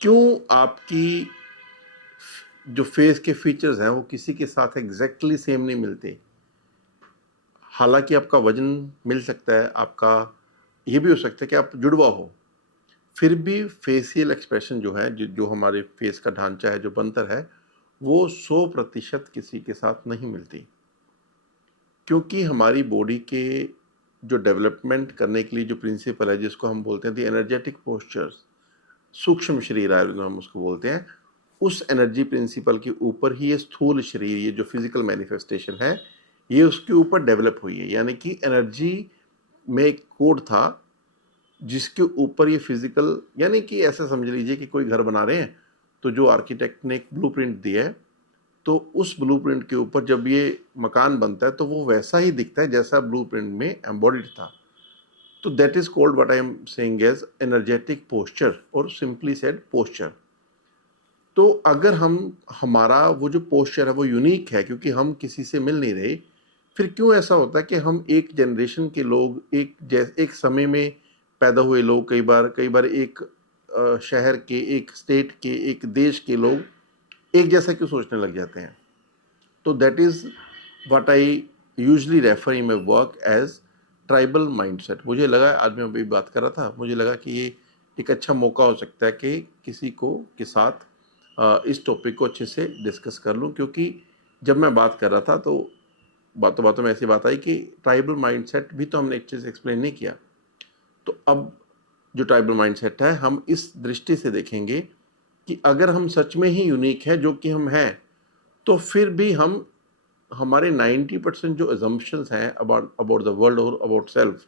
क्यों आपकी जो फेस के फीचर्स हैं वो किसी के साथ एग्जैक्टली सेम नहीं मिलते। हालांकि आपका वजन मिल सकता है, आपका ये भी हो सकता है कि आप जुड़वा हो, फिर भी फेशियल एक्सप्रेशन जो है, जो हमारे फेस का ढांचा है, जो बनतर है, वो 100% किसी के साथ नहीं मिलती। क्योंकि हमारी बॉडी के जो डेवलपमेंट करने के लिए जो प्रिंसिपल है, जिसको हम बोलते हैं दी एनर्जेटिक पोस्चर्स, सूक्ष्म शरीर आयुर्वेद में हम उसको बोलते हैं, उस एनर्जी प्रिंसिपल के ऊपर ही ये स्थूल शरीर, ये जो फिजिकल मैनिफेस्टेशन है, ये उसके ऊपर डेवलप हुई है। यानी कि एनर्जी में एक कोड था जिसके ऊपर ये फिजिकल, यानी कि ऐसा समझ लीजिए कि कोई घर बना रहे हैं तो जो आर्किटेक्ट ने एक ब्लूप्रिंट दिया है, तो उस ब्लूप्रिंट के ऊपर जब ये मकान बनता है तो वो वैसा ही दिखता है जैसा ब्लूप्रिंट में एम्बॉडिड था। तो that is called what I am saying as energetic posture, और सिंपली सेड पोस्चर। तो अगर हम, हमारा वो जो पोस्चर है वो यूनिक है क्योंकि हम किसी से मिल नहीं रहे, फिर क्यों ऐसा होता है कि हम एक जनरेशन के लोग, एक समय में पैदा हुए लोग, कई बार एक शहर के, एक स्टेट के, एक देश के लोग एक जैसा क्यों सोचने लग जाते हैं। तो that is what I usually refer in my work as tribal mindset. मुझे लगा, आज मैं अभी बात कर रहा था, मुझे लगा कि ये एक अच्छा मौका हो सकता है कि किसी को के साथ इस टॉपिक को अच्छे से डिस्कस कर लूँ, क्योंकि जब मैं बात कर रहा था तो बातों बातों में ऐसी बात आई कि ट्राइबल माइंडसेट भी तो हमने अच्छे से एक्सप्लेन नहीं किया। तो अब जो ट्राइबल माइंडसेट है, हम इस दृष्टि से देखेंगे कि अगर हम सच में ही यूनिक है, जो कि हम हैं, तो फिर भी हम, हमारे 90% जो अजम्पशंस हैं अबाउट अबाउट द वर्ल्ड और अबाउट सेल्फ,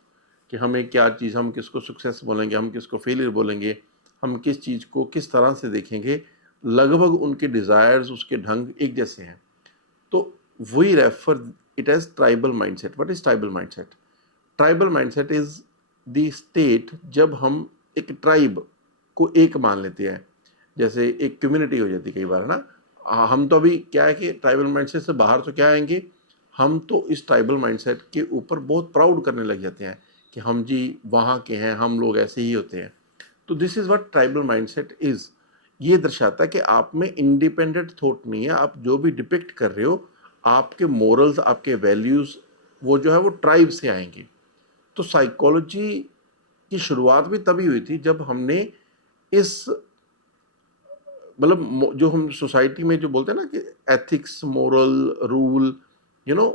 कि हमें क्या चीज़, हम किसको सक्सेस बोलेंगे, हम किसको फेलियर बोलेंगे, हम किस चीज़ को किस तरह से देखेंगे, लगभग उनके डिज़ायर्स, उसके ढंग एक जैसे हैं। तो we refer it as tribal mindset. What is tribal mindset? Tribal mindset is the state जब हम एक ट्राइब को एक मान लेते हैं, जैसे एक कम्युनिटी हो जाती है कई बार ना। हम तो अभी क्या है कि ट्राइबल माइंडसेट से बाहर तो क्या आएंगे, हम तो इस ट्राइबल माइंडसेट के ऊपर बहुत प्राउड करने लग जाते हैं कि हम जी वहाँ के हैं, हम लोग ऐसे ही होते हैं। तो this is what tribal mindset is. ये दर्शाता है कि आप में इंडिपेंडेंट थॉट नहीं है, आप जो भी डिपिक्ट कर रहे हो, आपके मोरल्स, आपके वैल्यूज, वो जो है वो ट्राइब से आएंगे। तो साइकोलॉजी की शुरुआत भी तभी हुई थी जब हमने इस, मतलब जो हम सोसाइटी में जो बोलते हैं ना कि ethics, moral, rule, you know,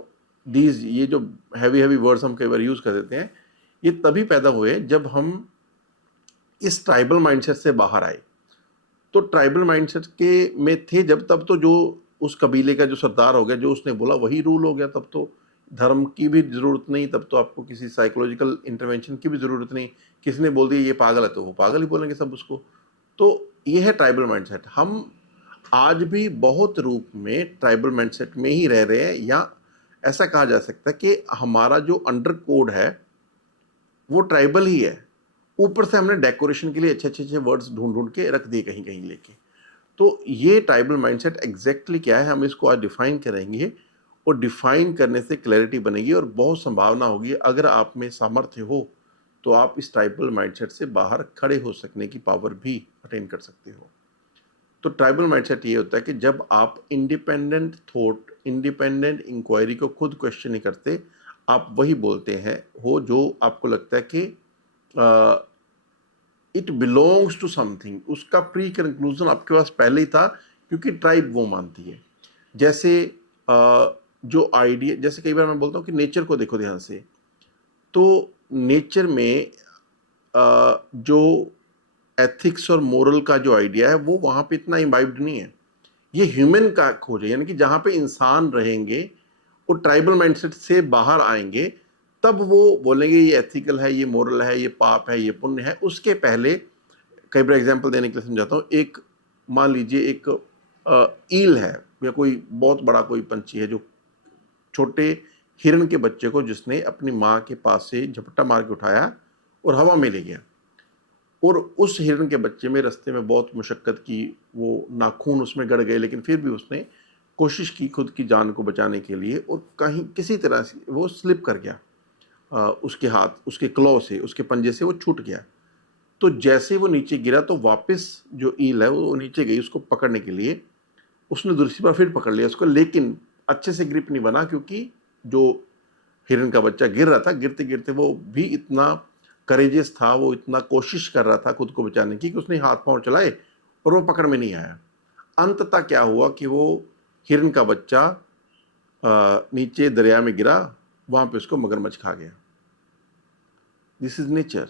these, ये जो हैवी हैवी वर्ड्स हम कई बार यूज कर देते हैं, ये तभी पैदा हुए जब हम इस ट्राइबल माइंडसेट से बाहर आए। तो ट्राइबल माइंडसेट के में थे जब, तब तो जो उस कबीले का जो सरदार हो गया, जो उसने बोला वही रूल हो गया, तब तो धर्म की भी जरूरत नहीं, तब तो आपको किसी साइकोलॉजिकल इंटरवेंशन की भी जरूरत नहीं। किसी ने बोल दिया ये पागल है तो वो पागल ही बोलेंगे सब उसको। तो ये है ट्राइबल माइंडसेट। हम आज भी बहुत रूप में ट्राइबल माइंडसेट में ही रह रहे हैं, या ऐसा कहा जा सकता है कि हमारा जो अंडर कोड है वो ट्राइबल ही है। ऊपर से हमने डेकोरेशन के लिए अच्छे अच्छे वर्ड्स ढूंढ ढूंढ के रख दिए कहीं कहीं लेके। तो ये ट्राइबल माइंडसेट एग्जैक्टली क्या है, हम इसको आज डिफाइन करेंगे, और डिफाइन करने से क्लैरिटी बनेगी और बहुत संभावना होगी, अगर आप में सामर्थ्य हो तो आप इस ट्राइबल माइंडसेट से बाहर खड़े हो सकने की पावर भी अटेन कर सकते हो। तो ट्राइबल माइंडसेट ये होता है कि जब आप इंडिपेंडेंट थॉट, इंडिपेंडेंट इंक्वायरी को खुद क्वेश्चन नहीं करते, आप वही बोलते हैं हो जो आपको लगता है कि इट बिलोंग्स टू समथिंग, उसका प्री कंक्लूजन आपके पास पहले ही था, क्योंकि ट्राइब वो मानती है। जैसे जो आइडिया, जैसे कई बार मैं बोलता हूँ कि नेचर को देखो ध्यान से, तो नेचर में जो एथिक्स और मोरल का जो आइडिया है वो वहाँ पे इतना इम्बाइब्ड नहीं है। ये ह्यूमन का खोज है, यानी कि जहाँ पे इंसान रहेंगे, वो ट्राइबल माइंडसेट से बाहर आएंगे, तब वो बोलेंगे ये एथिकल है, ये मोरल है, ये पाप है, ये पुण्य है। उसके पहले कई बार एग्जाम्पल देने के लिए समझाता हूँ। एक, मान लीजिए एक ईल है, या कोई बहुत बड़ा कोई पंछी है जो छोटे हिरण के बच्चे को जिसने अपनी माँ के पास से झपट्टा मार के उठाया और हवा में ले गया, और उस हिरण के बच्चे में रास्ते में बहुत मुशक्कत की, वो नाखून उसमें गड़ गए, लेकिन फिर भी उसने कोशिश की खुद की जान को बचाने के लिए, और कहीं किसी तरह से वो स्लिप कर गया, उसके हाथ, उसके क्लॉ से, उसके पंजे से वो छूट गया। तो जैसे ही वो नीचे गिरा तो वापस जो ईल है वो नीचे गई उसको पकड़ने के लिए, उसने दूसरी बार फिर पकड़ लिया उसको, लेकिन अच्छे से ग्रिप नहीं बना, क्योंकि जो हिरन का बच्चा गिर रहा था, गिरते गिरते वो भी इतना करेजियस था, वो इतना कोशिश कर रहा था खुद को बचाने की कि उसने हाथ पांव चलाए और वो पकड़ में नहीं आया। अंततः क्या हुआ कि वो हिरन का बच्चा नीचे दरिया में गिरा, वहां पे उसको मगरमच्छ खा गया। This is nature.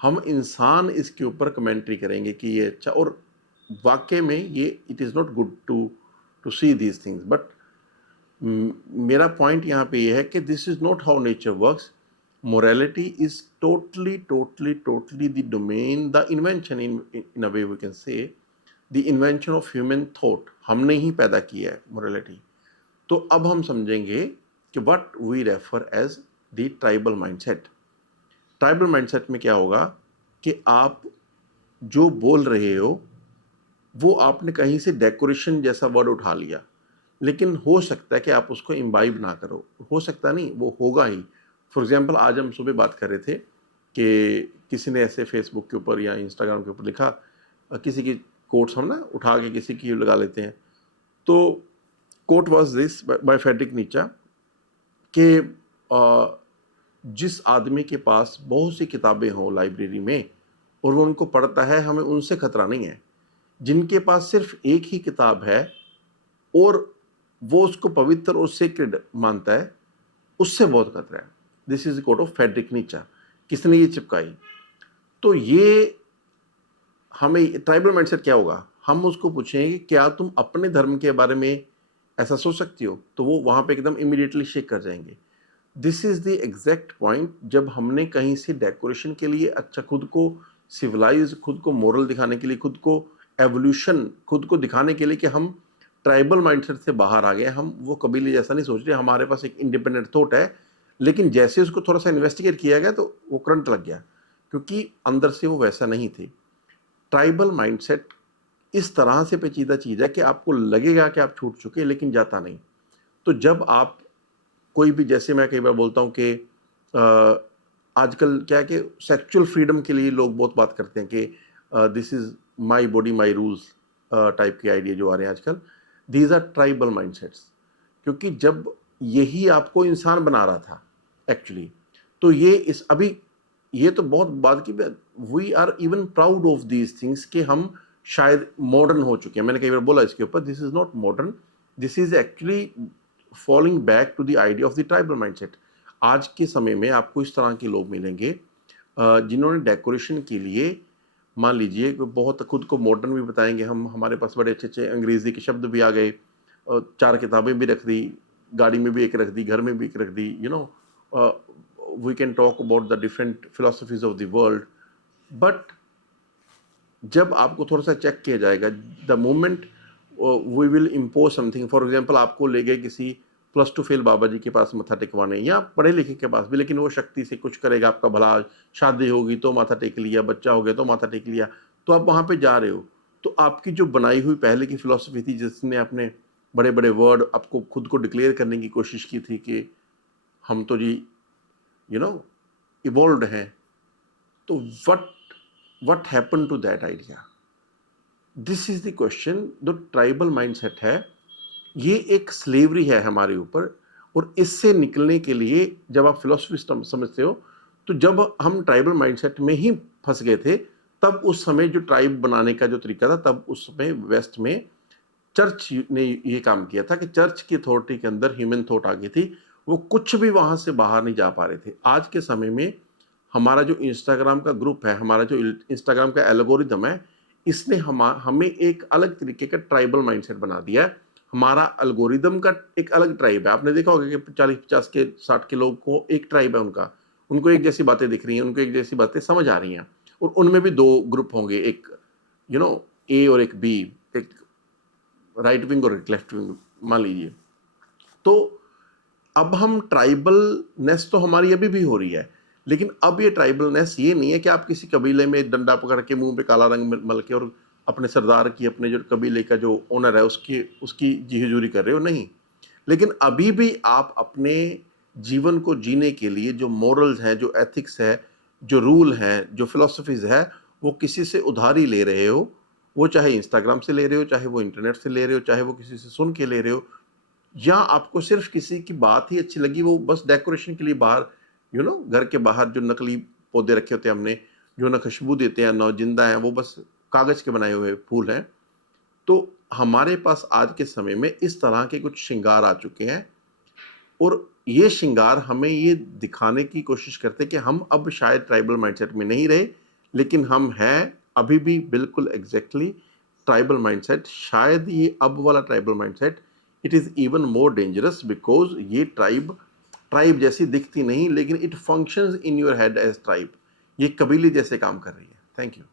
हम इंसान इसके ऊपर कमेंट्री करेंगे कि ये अच्छा, और वाकई में ये it is not good to see these things, but मेरा पॉइंट यहाँ पे ये है कि this is not how nature works. Morality is totally totally totally the domain, the invention in a way we can say, the invention of human thought. हमने ही पैदा किया है मोरालिटी। तो अब हम समझेंगे कि what we refer as the tribal mindset. Tribal mindset में क्या होगा कि आप जो बोल रहे हो वो आपने कहीं से डेकोरेशन जैसा वर्ड उठा लिया, लेकिन हो सकता है कि आप उसको इम्बाइब ना करो, हो सकता नहीं, वो होगा ही। फॉर एग्जांपल आज हम सुबह बात कर रहे थे कि किसी ने ऐसे फेसबुक के ऊपर या इंस्टाग्राम के ऊपर लिखा, किसी की कोट्स हम ना उठा के किसी की लगा लेते हैं, तो quote was this by Friedrich Nietzsche कि जिस आदमी के पास बहुत सी किताबें हों लाइब्रेरी में और वो उनको पढ़ता है, हमें उनसे खतरा नहीं है। जिनके पास सिर्फ एक ही किताब है और वो उसको पवित्र और सेक्रेड मानता है, उससे बहुत खतरा है। This is quote of Friedrich Nietzsche. किसने ये चिपकाई? तो ये हमें ट्राइबल माइंडसेट क्या होगा, हम उसको पूछेंगे कि क्या तुम अपने धर्म के बारे में ऐसा सोच सकती हो, तो वो वहां पे एकदम इमीडिएटली शेक कर जाएंगे। This is the exact point, जब हमने कहीं से डेकोरेशन के लिए, अच्छा खुद को सिविलाइज, खुद को मोरल दिखाने के लिए, खुद को एवोल्यूशन, खुद को दिखाने के लिए कि हम ट्राइबल माइंडसेट से बाहर आ गए, हम वो कबीले जैसा नहीं सोच रहे, हमारे पास एक इंडिपेंडेंट थॉट है। लेकिन जैसे उसको थोड़ा सा इन्वेस्टिगेट किया गया तो वो करंट लग गया, क्योंकि अंदर से वो वैसा नहीं थे। ट्राइबल माइंडसेट इस तरह से पेचीदा चीज है कि आपको लगेगा कि आप छूट चुके, लेकिन जाता नहीं। तो जब आप कोई भी, जैसे मैं कई बार बोलता हूं कि आजकल क्या है कि सेक्सुअल फ्रीडम के लिए लोग बहुत बात करते हैं कि this is my body my rules type के आइडिया जो आ रहे हैं आजकल, दीज आर ट्राइबल माइंडसेट्स। क्योंकि जब यही आपको इंसान बना रहा था एक्चुअली, तो ये इस अभी ये तो बहुत बात की, we are even proud of these things कि हम शायद मॉडर्न हो चुके हैं। मैंने कई बार बोला इसके ऊपर, this is not modern, this is actually following back to the idea of the tribal mindset. आज के समय में आपको इस तरह के लोग मिलेंगे जिन्होंने डेकोरेशन के लिए, मान लीजिए बहुत खुद को मॉडर्न भी बताएंगे, हम हमारे पास बड़े अच्छे अच्छे अंग्रेजी के शब्द भी आ गए, चार किताबें भी रख दी, गाड़ी में भी एक रख दी, घर में भी एक रख दी, you know, we can talk about the different philosophies of the world. But जब आपको थोड़ा सा चेक किया जाएगा, the moment we will impose something, for example आपको ले गए किसी +2 फेल बाबा जी के पास मत्था टेकवाने, या पढ़े लिखे के पास भी, लेकिन वो शक्ति से कुछ करेगा आपका भला, शादी होगी तो माथा टेक लिया, बच्चा हो गया तो माथा टेक लिया, तो आप वहाँ पे जा रहे हो। तो आपकी जो बनाई हुई पहले की फिलोसफी थी, जिसने अपने बड़े बड़े वर्ड आपको खुद को डिक्लेयर करने की कोशिश की थी कि हम तो जी यू नो इवॉल्व हैं, तो what happen to that idea? This is the question. जो ट्राइबल माइंडसेट है, ये एक स्लेवरी है हमारे ऊपर, और इससे निकलने के लिए जब आप फिलोसफी समझते हो, तो जब हम ट्राइबल माइंडसेट में ही फंस गए थे, तब उस समय जो ट्राइब बनाने का जो तरीका था, तब उस समय वेस्ट में चर्च ने ये काम किया था कि चर्च की अथॉरिटी के अंदर ह्यूमन थॉट आ गई थी, वो कुछ भी वहां से बाहर नहीं जा पा रहे थे। आज के समय में हमारा जो इंस्टाग्राम का ग्रुप है, हमारा जो इंस्टाग्राम का एल्गोरिदम है, इसने हमें एक अलग तरीके का ट्राइबल माइंडसेट बना दिया है। हमारा एल्गोरिदम का एक अलग ट्राइब है। आपने देखा होगा कि 40-50 के 60 के लोग को एक ट्राइब है उनका, उनको एक जैसी बातें दिख रही हैं, उनको एक जैसी बातें समझ आ रही हैं, और उनमें भी दो ग्रुप होंगे, एक यू नो ए और एक बी, एक राइट विंग और एक लेफ्ट विंग मान लीजिए। तो अब हम ट्राइबलनेस तो हमारी अभी भी हो रही है, लेकिन अब ये ट्राइबलनेस ये नहीं है कि आप किसी कबीले में डंडा पकड़ के मुंह पे काला रंग मल के और अपने सरदार की, अपने जो कबीले का जो ओनर है उसकी उसकी जी हजूरी कर रहे हो, नहीं। लेकिन अभी भी आप अपने जीवन को जीने के लिए जो मॉरल्स हैं, जो एथिक्स है, जो रूल हैं, जो फिलॉसफीज़ है, वो किसी से उधारी ले रहे हो, वो चाहे इंस्टाग्राम से ले रहे हो, चाहे वो इंटरनेट से ले रहे हो, चाहे वो किसी से सुन के ले रहे हो, या आपको सिर्फ़ किसी की बात ही अच्छी लगी, वो बस डेकोरेशन के लिए बाहर घर के बाहर जो नकली पौधे रखे होते हैं हमने, जो ना खुशबू देते हैं, ना ज़िंदा हैं, वो बस कागज़ के बनाए हुए फूल हैं। तो हमारे पास आज के समय में इस तरह के कुछ श्रृंगार आ चुके हैं, और ये श्रृंगार हमें ये दिखाने की कोशिश करते हैं कि हम अब शायद ट्राइबल माइंडसेट में नहीं रहे, लेकिन हम हैं अभी भी बिल्कुल एग्जैक्टली ट्राइबल माइंडसेट। शायद ये अब वाला tribal mindset it is even more dangerous, because ये ट्राइब ट्राइब जैसी दिखती नहीं, लेकिन it functions in your head as tribe. ये कबीले जैसे काम कर रही है। Thank you.